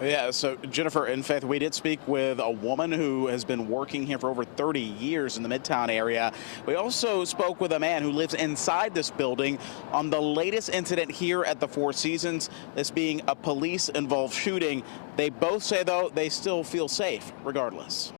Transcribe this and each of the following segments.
Yeah, so Jennifer and Faith, we did speak with a woman who has been working here for over 30 years in the Midtown area. We also spoke with a man who lives inside this building on the latest incident here at the Four Seasons, this being a police-involved shooting. They both say, though, they still feel safe regardless.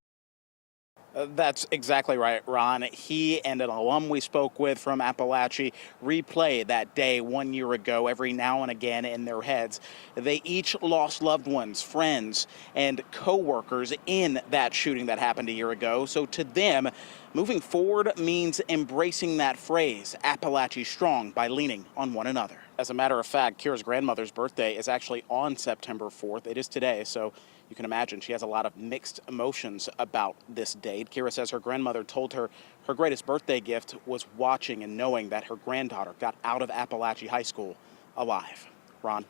That's exactly right, Ron. He and an alum we spoke with from Appalachia replay that day 1 year ago every now and again in their heads. They each lost loved ones, friends, and co-workers in that shooting that happened a year ago. So to them, moving forward means embracing that phrase, Appalachia Strong, by leaning on one another. As a matter of fact, Kira's grandmother's birthday is actually on September 4th. It is today, so you can imagine she has a lot of mixed emotions about this date. Kira says her grandmother told her her greatest birthday gift was watching and knowing that her granddaughter got out of Appalachia High School alive. Ron.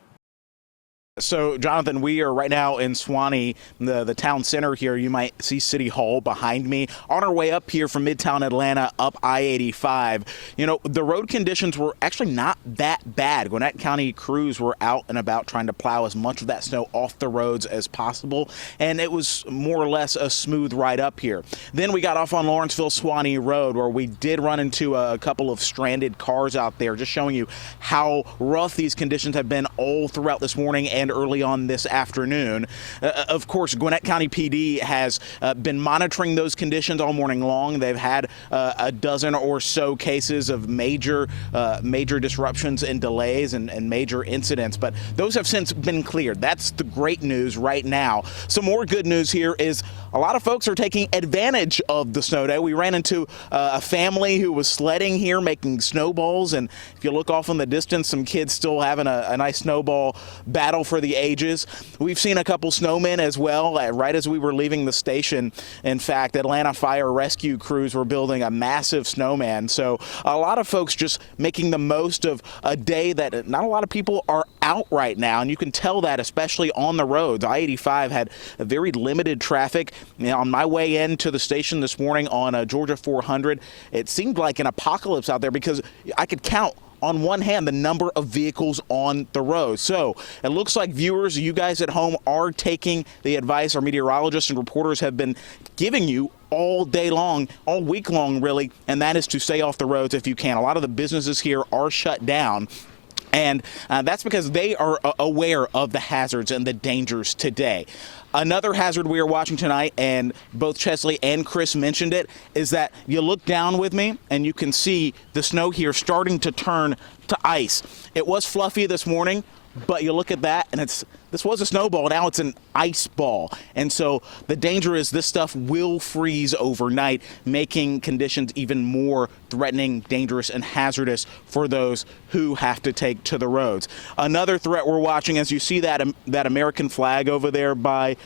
So, Jonathan, we are right now in Suwanee, the town center here. You might see City Hall behind me. On our way up here from Midtown Atlanta, up I-85, you know, the road conditions were actually not that bad. Gwinnett County crews were out and about trying to plow as much of that snow off the roads as possible, and it was more or less a smooth ride up here. Then we got off on Lawrenceville-Suwanee Road, where we did run into a couple of stranded cars out there, just showing you how rough these conditions have been all throughout this morning and early on this afternoon. Of course, Gwinnett County PD has been monitoring those conditions all morning long. They've had a dozen or so cases of major disruptions and delays and major incidents, but those have since been cleared. That's the great news right now. Some more good news here is a lot of folks are taking advantage of the snow day. We ran into a family who was sledding here, making snowballs, and if you look off in the distance, some kids still having a nice snowball battle for the ages. We've seen a couple snowmen as well. Right as we were leaving the station, in fact, Atlanta Fire Rescue crews were building a massive snowman. So a lot of folks just making the most of a day that not a lot of people are out right now, and you can tell that especially on the roads. I-85 had a very limited traffic. You know, on my way into the station this morning on Georgia 400, it seemed like an apocalypse out there because I could count on one hand the number of vehicles on the road. So it looks like viewers, you guys at home, are taking the advice our meteorologists and reporters have been giving you all day long, all week long really, and that is to stay off the roads if you can. A lot of the businesses here are shut down, and that's because they are aware of the hazards and the dangers today. Another hazard we are watching tonight, and both Chesley and Chris mentioned it, is that you look down with me and you can see the snow here starting to turn to ice. It was fluffy this morning, but you look at that and this was a snowball, now it's an ice ball. And so the danger is this stuff will freeze overnight, making conditions even more threatening, dangerous, and hazardous for those who have to take to the roads. Another threat we're watching, as you see that American flag over there by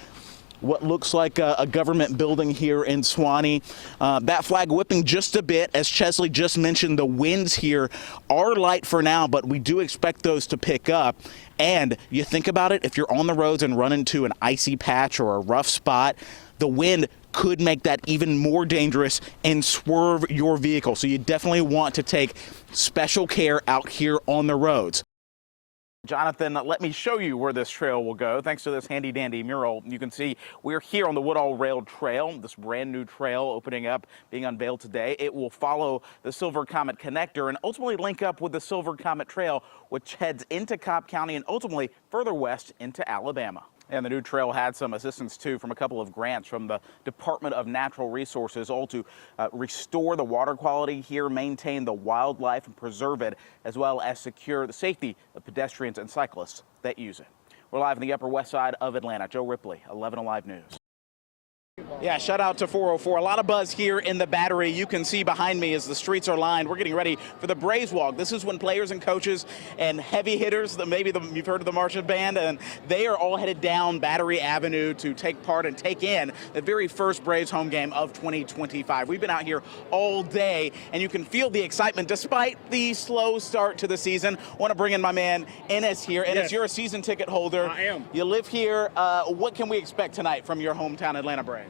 what looks like a government building here in Suwanee. That flag whipping just a bit. As Chesley just mentioned, the winds here are light for now, but we do expect those to pick up. And you think about it, if you're on the roads and run into an icy patch or a rough spot, the wind could make that even more dangerous and swerve your vehicle. So you definitely want to take special care out here on the roads. Jonathan, let me show you where this trail will go. Thanks to this handy dandy mural, you can see we're here on the Woodall Rail Trail, this brand new trail opening up, being unveiled today. It will follow the Silver Comet Connector and ultimately link up with the Silver Comet Trail, which heads into Cobb County and ultimately further west into Alabama. And the new trail had some assistance, too, from a couple of grants from the Department of Natural Resources, all to restore the water quality here, maintain the wildlife, and preserve it, as well as secure the safety of pedestrians and cyclists that use it. We're live in the Upper West Side of Atlanta. Joe Ripley, 11 Alive News. Yeah, shout out to 404. A lot of buzz here in the Battery. You can see behind me as the streets are lined. We're getting ready for the Braves Walk. This is when players and coaches and heavy hitters, you've heard of the Marching Band, and they are all headed down Battery Avenue to take part and take in the very first Braves home game of 2025. We've been out here all day, and you can feel the excitement despite the slow start to the season. I want to bring in my man, Ennis here. Ennis, yes. You're a season ticket holder. I am. You live here. What can we expect tonight from your hometown Atlanta Braves?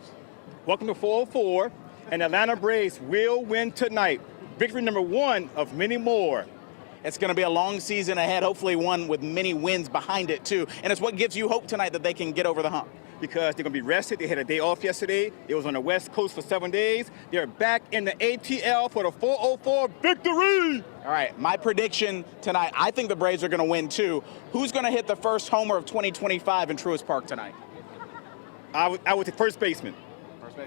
Welcome to 404, and Atlanta Braves will win tonight. Victory number 1 of many more. It's going to be a long season ahead, hopefully one with many wins behind it, too. And it's what gives you hope tonight that they can get over the hump. Because they're going to be rested. They had a day off yesterday. It was on the West Coast for 7 days. They're back in the ATL for the 404 victory. All right, my prediction tonight, I think the Braves are going to win, too. Who's going to hit the first homer of 2025 in Truist Park tonight? I was the first baseman.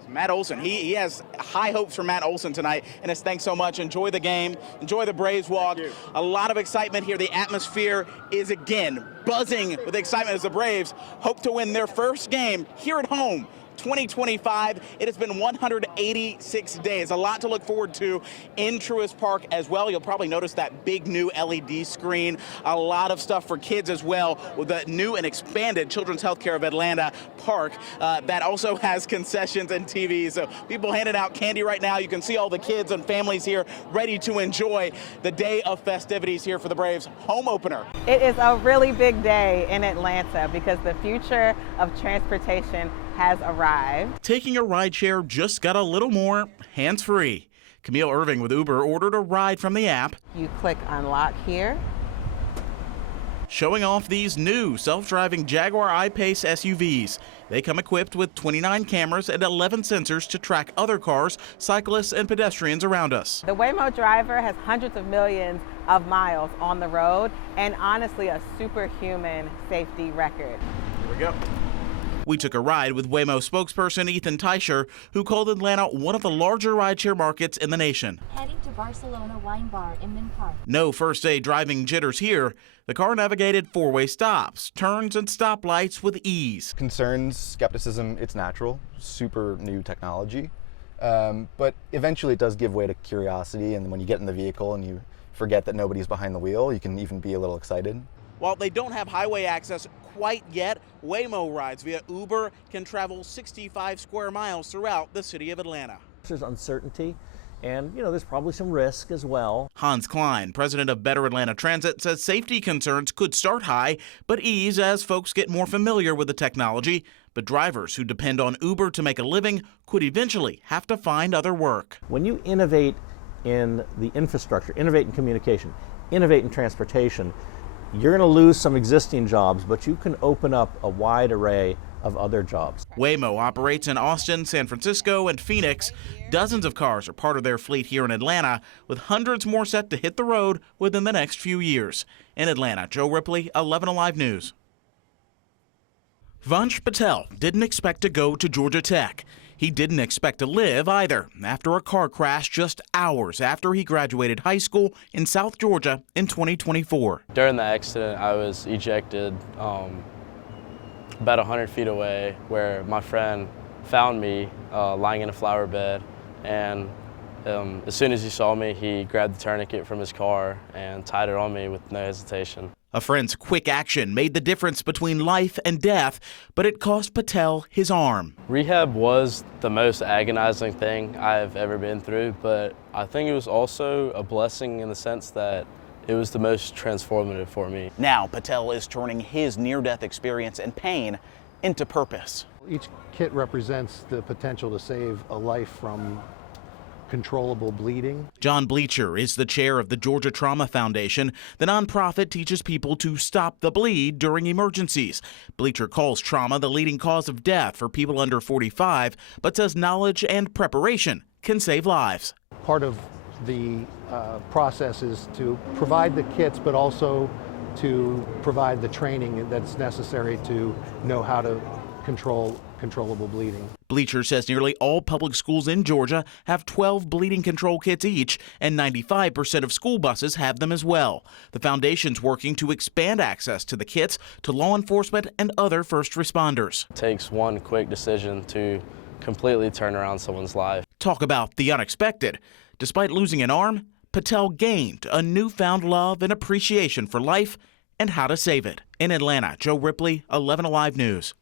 Matt Olson, he has high hopes for Matt Olson tonight, and it's thanks so much. Enjoy the game, enjoy the Braves walk. A lot of excitement here. The atmosphere is again buzzing with excitement as the Braves hope to win their first game here at home. 2025. It has been 186 days. A lot to look forward to in Truist Park as well. You'll probably notice that big new LED screen. A lot of stuff for kids as well with the new and expanded Children's Healthcare of Atlanta Park that also has concessions and TVs. So people handing out candy right now. You can see all the kids and families here ready to enjoy the day of festivities here for the Braves home opener. It is a really big day in Atlanta because the future of transportation has arrived. Taking a rideshare just got a little more hands-free. Camille Irving with Uber ordered a ride from the app. You click unlock here. Showing off these new self-driving Jaguar I-Pace SUVs. They come equipped with 29 cameras and 11 sensors to track other cars, cyclists, and pedestrians around us. The Waymo driver has hundreds of millions of miles on the road and honestly a superhuman safety record. Here we go. We took a ride with Waymo spokesperson Ethan Teicher, who called Atlanta one of the larger rideshare markets in the nation. Heading to Barcelona Wine Bar in Min Park. No first-day driving jitters here. The car navigated four-way stops, turns, and stoplights with ease. Concerns, skepticism, it's natural, super new technology. But eventually it does give way to curiosity, and when you get in the vehicle and you forget that nobody's behind the wheel, you can even be a little excited. While they don't have highway access quite yet, Waymo rides via Uber can travel 65 square miles throughout the city of Atlanta. There's uncertainty, and there's probably some risk as well. Hans Klein, president of Better Atlanta Transit, says safety concerns could start high, but ease as folks get more familiar with the technology. But drivers who depend on Uber to make a living could eventually have to find other work. When you innovate in the infrastructure, innovate in communication, innovate in transportation, you're going to lose some existing jobs, but you can open up a wide array of other jobs. Waymo operates in Austin, San Francisco, and Phoenix. Dozens of cars are part of their fleet here in Atlanta, with hundreds more set to hit the road within the next few years. In Atlanta, Joe Ripley, 11 Alive News. Vansh Patel didn't expect to go to Georgia Tech. He didn't expect to live either after a car crash just hours after he graduated high school in South Georgia in 2024. During the accident, I was ejected about 100 feet away where my friend found me lying in a flower bed, and as soon as he saw me, he grabbed the tourniquet from his car and tied it on me with no hesitation. A friend's quick action made the difference between life and death, but it cost Patel his arm. Rehab was the most agonizing thing I've ever been through, but I think it was also a blessing in the sense that it was the most transformative for me. Now Patel is turning his near-death experience and pain into purpose. Each kit represents the potential to save a life from controllable bleeding. John Bleacher is the chair of the Georgia Trauma Foundation. The nonprofit teaches people to stop the bleed during emergencies. Bleacher calls trauma the leading cause of death for people under 45, but says knowledge and preparation can save lives. Part of the process is to provide the kits, but also to provide the training that's necessary to know how to control controllable bleeding. Bleacher says nearly all public schools in Georgia have 12 bleeding control kits each, and 95% of school buses have them as well. The foundation's working to expand access to the kits to law enforcement and other first responders. It takes one quick decision to completely turn around someone's life. Talk about the unexpected. Despite losing an arm, Patel gained a newfound love and appreciation for life and how to save it. In Atlanta, Joe Ripley, 11 Alive News.